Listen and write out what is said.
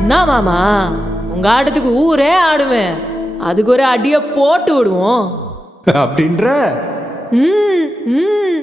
என்ன மாமா, உங்க ஆட்டத்துக்கு ஊரே ஆடுவேன். அதுக்கு ஒரு அடிய போட்டு விடுவோம் அப்படின்ற ம் ம்